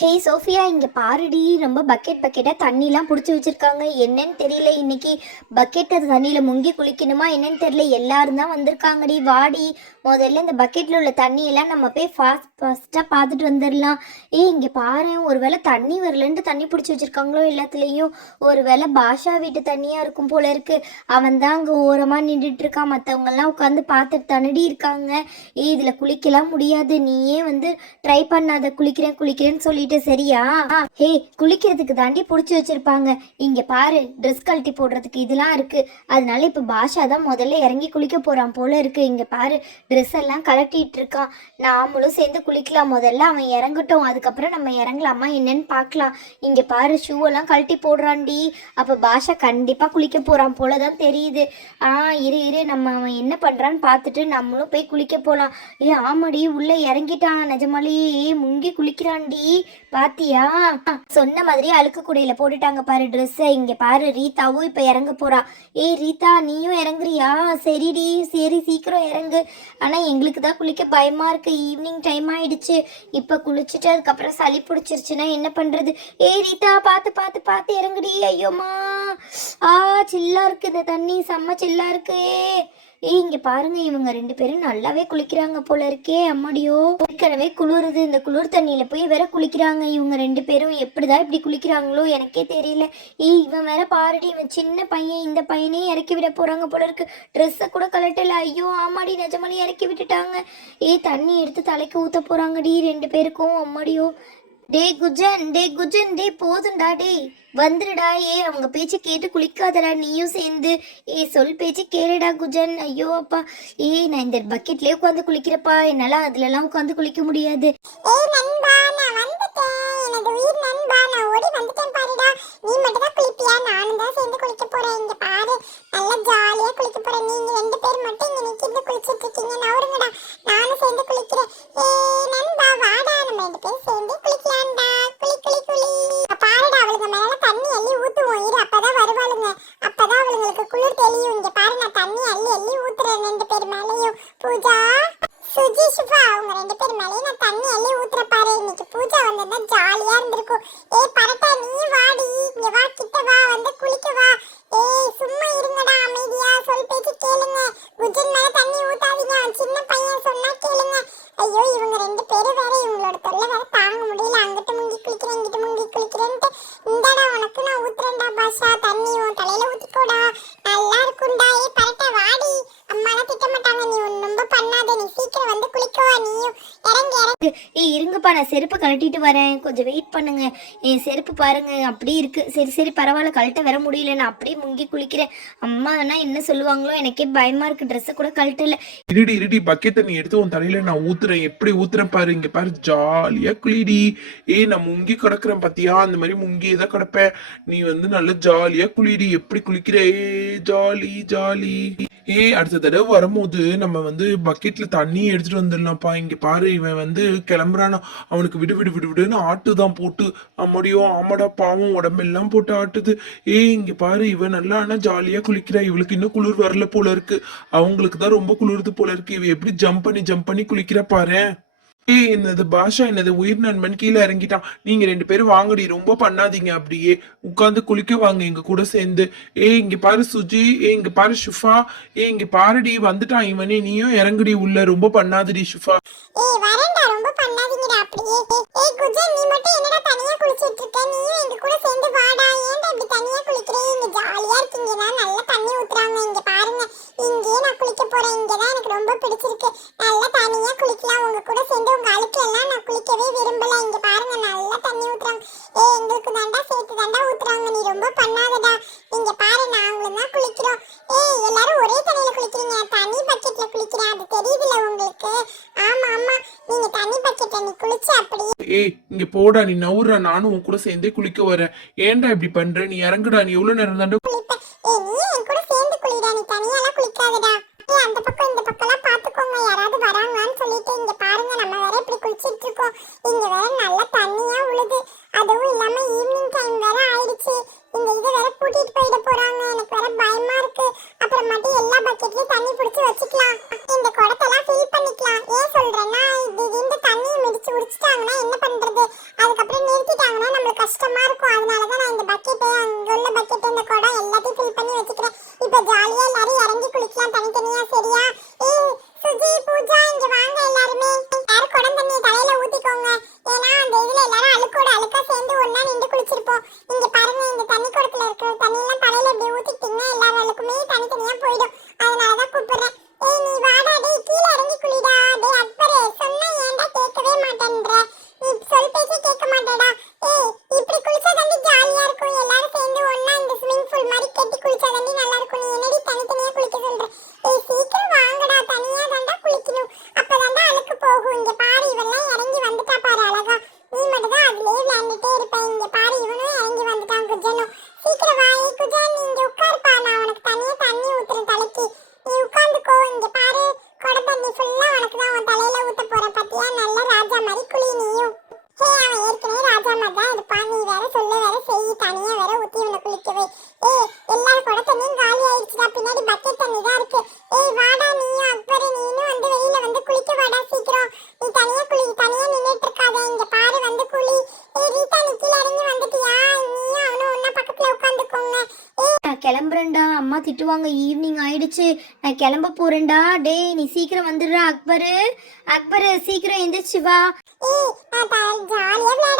ஹே Sofia, இங்கே பாருடி, ரொம்ப பக்கெட்டாக தண்ணிலாம் பிடிச்சி வச்சுருக்காங்க. என்னன்னு தெரியல, இன்னைக்கு பக்கெட்டை தண்ணியில் முங்கி குளிக்கணுமா என்னன்னு தெரியல. எல்லாரும் தான் வந்திருக்காங்கடி. வாடி, முதல்ல இந்த பக்கெட்டில் உள்ள தண்ணியெல்லாம் நம்ம போய் ஃபஸ்ட்டாக பார்த்துட்டு வந்துடலாம். இங்கே பாரு, ஒரு வேளை தண்ணி வரலன்ட்டு தண்ணி பிடிச்சி வச்சுருக்காங்களோ எல்லாத்துலேயும். ஒரு வேளை பாஷா வீட்டு தண்ணியாக இருக்கும் போல இருக்கு. அவன் தான் அங்கே ஓரமாக நின்றுட்டு இருக்கான். மற்றவங்கெல்லாம் உட்காந்து பார்த்துட்டு தண்ணி இருக்காங்க. இதில் குளிக்கலாம் முடியாது, நீயே ட்ரை பண்ணாத, குளிக்கிறேன்னு சொல்லிட்டு. சரியா? ஹே, குளிக்கிறதுக்கு தாண்டி புடிச்சு வச்சிருப்பாங்க. இங்க பாரு, ட்ரெஸ் கழட்டி போடுறதுக்கு இதெல்லாம் இருக்கு. அதனால இப்ப பாஷா தான் முதல்ல இறங்கி குளிக்க போறான் போல இருக்கு. இங்க பாரு, ட்ரெஸ் எல்லாம் கழட்டிட்டு இருக்கான். நாமளும் சேர்ந்து குளிக்கலாம். முதல்ல அவன் இறங்கட்டும், அதுக்கப்புறம் நம்ம இறங்கலாமா என்னன்னு பார்க்கலாம். இங்க பாரு, ஷூ எல்லாம் கழட்டி போடுறான்டி. அப்ப பாஷா கண்டிப்பா குளிக்க போறான் போலதான் தெரியுது. இரு நம்ம அவன் என்ன பண்றான்னு பார்த்துட்டு நம்மளும் போய் குளிக்க போலாம். ஆமாடி, உள்ள இறங்கிட்டான். நிஜமாலேயே முங்கி குளிக்கிறான்டி. பாத்தியா? சொன்ன மாதிரி அழுக்கு குடையில போட்டுட்டாங்க பாரு ட்ரெஸ்ஸை. இங்க பாரு, ரீதாவும் இப்ப இறங்க போறா. ரீதா, நீயும் இறங்குறியா? சரிடி, சரி, சீக்கிரம் இறங்கு. ஆனா எங்களுக்கு தான் குளிக்க பயமா இருக்கு. ஈவினிங் டைம் ஆயிடுச்சு. இப்ப குளிச்சுட்டு அதுக்கப்புறம் சளி பிடிச்சிருச்சுன்னா என்ன பண்றது? ரீதா, பார்த்து இறங்குடி. ஐயோமா, சில்லா இருக்கு இந்த தண்ணி, செம்ம சில்லா இருக்கு. இங்க பாருங்க, இவங்க ரெண்டு பேரும் நல்லாவே குளிக்கிறாங்க போல இருக்கே. அம்மாடியோ, ஏற்கனவே குளிருது. இந்த குளிர் தண்ணியில போய் வேற குளிக்கிறாங்க இவங்க ரெண்டு பேரும். எப்படிதான் இப்படி குளிக்கிறாங்களோ எனக்கே தெரியல. இவன் வேற பாருடி, இவன் சின்ன பையன். இந்த பையனே இறக்கி விட போறாங்க போல இருக்கு. ட்ரெஸ்ஸை கூட கலட்டல. ஐயோ ஆமாடி, நிஜமாலே இறக்கி விட்டுட்டாங்க. தண்ணி எடுத்து தலைக்கு ஊத்த போறாங்கடி ரெண்டு பேருக்கும். அம்மாடியோ, டே குஜன், போதும்டா, வந்துடுடா. அவங்க பேச்சு கேட்டு குளிக்காதடா நீயும் சேர்ந்து. சொல் பேச்சு கேளுடா குஜன். ஐயோ அப்பா, நான் இந்த பக்கெட்லயே உட்காந்து குளிக்கிறப்பா. என்னால அதுலலாம் உட்காந்து குளிக்க முடியாது. நீ மட்டும் தான் குளிப்பியா? நானும் தான் சேர்ந்து குளிக்க போறேன். இங்க பாரு, நல்லா ஜாலியா குளிக்க போறேன். நீங்க ரெண்டு பேர் மட்டும் இங்க நிக்கிட்டு குளிச்சிட்டு இருக்கீங்க. நவருங்கடா, நானும் சேர்ந்து குளிக்கிறேன். நண்பா, வாடா, நம்ம ரெண்டு பேரும் சேர்ந்து குளிக்கலாம்டா. குளி. பாருடா, அவளுங்க மேல தண்ணி அள்ளி ஊத்துவோம். இரு, அப்பதான் வருவாளுங்க. அப்பதான் அவளுங்களுக்கு குளிர் தெரியும். இங்க பாரு, நான் தண்ணி அள்ளி ஊத்துறேன் ரெண்டு பேர் மேலையும். பூஜா, சுஜி, சுபா, அவங்க ரெண்டு பேர் மேலேயும் நான் தண்ணி அள்ளி ஊத்துற பாரு. இன்னைக்கு பூஜா வந்தா ஜாலியா இருந்திருக்கும். பரட்டா, நீ வாடி, இங்க வா, கிட்ட வா, குளிக்க வா. சும்மா இருங்கடா, அமைதியா, சொல் பேச்சு கேளுங்க. குஜன் மேல தண்ணி ஊத்தாதீங்க, அவன் சின்ன பையன், சொன்னா கேளுங்க. ஐயோ, இவங்க ரெண்டு பேரும் வேற, இவங்களோட தொல்லை வேற தாங்க முடியல. அங்கிட்டு முங்கி குளிக்கிறேன், இங்கிட்டு முங்கி குளிக்கிறேன்ட்டு. இந்தாடா, உனக்கு நான் ஊத்துறேன்டா பாஷா, தண்ணி உன் தலையில ஊத்திக்கோடா, நல்லா இருக்கும்டா. பரட்டா, வாடி, அம்மாலாம் திட்ட மாட்டாங்க. நீ ரொம்ப பண்ணாத, நீ சீக்கிரம் குளிக்கவா. நீயும் இறங்கி. இருங்கப்பா, நான் செருப்பு கழட்டிட்டு வரேன், கொஞ்சம் வெயிட் பண்ணுங்க. என் செருப்பு பாருங்க அப்படி இருக்கு. சரி, பரவாயில்ல, கழட்ட வர முடியல, நான் அப்படியே முங்கி குளிக்கிறேன். அம்மானா என்ன சொல்லுவாங்களோ எனக்கே பயமா இருக்கு. ட்ரெஸ் கூட கழட்டல. இருடி, பக்கெட்டை நீ எடுத்து உன் தலையில நான் ஊத்துறேன். எப்படி ஊத்துறேன் பாரு. இங்க பாரு, ஜாலியா குளிடி. நான் முங்கி கிடக்குறேன் பாத்தியா? அந்த மாதிரி முங்கியே தான் கிடப்பேன். நீ நல்லா ஜாலியா குளிடி. எப்படி குளிக்கிற? ஜாலி. அடுத்த தடவை வரும்போது நம்ம பக்கெட்ல தண்ணி எடுத்துட்டு வந்துடலாம்ப்பா. இங்க பாரு, இவன் கிளம்புறானா, அவனுக்கு விடுன்னு ஆட்டுதான் போட்டு. ஆமாடா, பாவம், உடம்பெல்லாம் போட்டு ஆட்டுது. இங்க பாரு, இவன் நல்லா ஆனா ஜாலியா குளிக்கிறா. இவளுக்கு இன்னும் குளிர் வரல போல இருக்கு. அவங்களுக்கு தான் ரொம்ப குளிருது போல இருக்கு. இவ எப்படி ஜம்ப் பண்ணி குளிக்கிற பாரு. என்னது பாஷா, என்னது உயிர் நண்பன் கீழே இறங்கிட்டான். நீங்க ரெண்டு பேரும் வாங்கடி, ரொம்ப பண்ணாதீங்க. அப்படியே உட்காந்து குளிக்க வாங்க எங்க கூட சேர்ந்து. இங்க பாரு சுஜி, இங்க பாரு ஷுஃபா, இங்க பாருடி, வந்துட்டான் இவனே. நீயும் இறங்குடி உள்ள, ரொம்ப பண்ணாதடி ஷுஃபா. வரேன்டா, ரொம்ப பண்ணாதீங்கடா. அப்படியே குஜன், நீ மட்டும் என்னடா தனியா குளிச்சிட்டு இருக்க? நீயும் எங்க கூட சேர்ந்து வாடா. ஏன்டா இப்படி தனியா குளிக்கிறே? இங்க ஜாலியா இருக்கீங்க, நல்லா தண்ணி ஊத்துறாங்க. இங்க பாருங்க, இங்கே நான் குளிக்க போறேன். இங்கதான் எனக்கு ரொம்ப பிடிச்சிருக்கு. நல்லா தனியா குளிக்கலாம் உங்க கூட சேர்ந்து. உங்க அழுக்கு எல்லாம் நான் குளிக்கவே விரும்பல. இங்க பாருங்க, நல்லா தண்ணி ஊத்துறாங்க. எங்களுக்கு தாண்டா சேர்த்து தாண்டா ஊத்துறாங்க. நீ ரொம்ப பண்ணாதடா. இங்க பாரு, நாங்களும் தான் குளிக்கிறோம். எல்லாரும் ஒரே தண்ணியில குளிக்கிறீங்க. தனி பக்கெட்ல குளிக்கிறேன், அது தெரியுதுல உங்களுக்கு? ஆமா, நீங்க தனி பக்கெட்ல நீ குளிச்சு அப்படியே. இங்க போடா, நீ நவுறா, நானும் உன் கூட சேர்ந்தே குளிக்க வரேன். ஏன்டா இப்படி பண்ற? நீ இறங்குடா. நீ எவ்வளவு நேரம் தாண்டா குளிப்ப? நீ என் கூட சேர்ந்து குளிடா, நீ தனியாலாம் குளிக்காதடா. அந்த பக்கம் இந்த பக்கம்லாம் பாத்துக்கோங்க, யாராவது வராங்களான்னு சொல்லிட்டு. இங்க பாருங்க, நம்ம வேற இப்படி குளிச்சிட்டு இருக்கோம். இங்க வேற நல்ல தண்ணியா உழுது. அதுவும் இல்லாம ஈவினிங் டைம் வேற ஆயிடுச்சு. இந்த இதை வேற கூட்டிட்டு போயிட போறாங்க. எனக்கு வேற பயமா இருக்கு. அப்புறம் மட்டும் எல்லா பக்கெட்லயும் தண்ணி பிடிச்சி வச்சுக்கலாம். இந்த குடத்தெல்லாம் ஃபில் பண்ணிக்கலாம். ஏன் சொல்றேன்னா, திடீர்னு தண்ணியை மிதிச்சு உடிச்சிட்டாங்கன்னா என்ன பண்றது? அதுக்கப்புறம் அதுலயே விளையாண்டுட்டே இருப்பேன். இங்க பாரு இவனும் இறங்கி வந்துட்டான் குஜனும். சீக்கிரம் வா குஜன், நீ இங்க உட்காருப்பா, நான் உனக்கு தனியா தண்ணி ஊத்துறேன் தலைக்கு. நீ உட்கார்ந்துக்கோ. இங்க பாரு குடம் தண்ணி ஃபுல்லா உனக்கு தான் உன் தலையில ஊத்த போறேன் பாத்தியா, நல்ல ராஜா மாதிரி குளி நீயும். அவன் ஏற்கனவே ராஜா மாதிரி தான் இருப்பான், நீ வேற சொல்ல வேற செய், தனியா வேற ஊத்தி இவனை குளிக்கவே. எல்லாரும் குடம் தண்ணியும் காலி ஆயிடுச்சுடா, பின்னாடி பக்கெட் தண்ணி தான் இருக்கு. வாடா நீயும் அக்பர், நீனும் வந்து வெளியில வந்து குளிக்க வாடா சீக்கிரம். நீ தனியா குளி, தனியா நின்னுட்டு இருக்காத, இங்க பாரு வந்து குளி. ரீதா நீ கீழ இறங்கி வந்துட்டியா? நீயும் அவனும் ஒன்னா பக்கத்துல உட்காந்துக்கோங்க. நான் கிளம்புறேன்டா, அம்மா திட்டுவாங்க, ஈவினிங் ஆயிடுச்சு, நான் கிளம்ப போறேன்டா. டேய் நீ சீக்கிரம் வந்துடுறா அக்பரு. அக்பரு சீக்கிரம் எந்திரிச்சு வா. நான் ஜாலியா விளையாட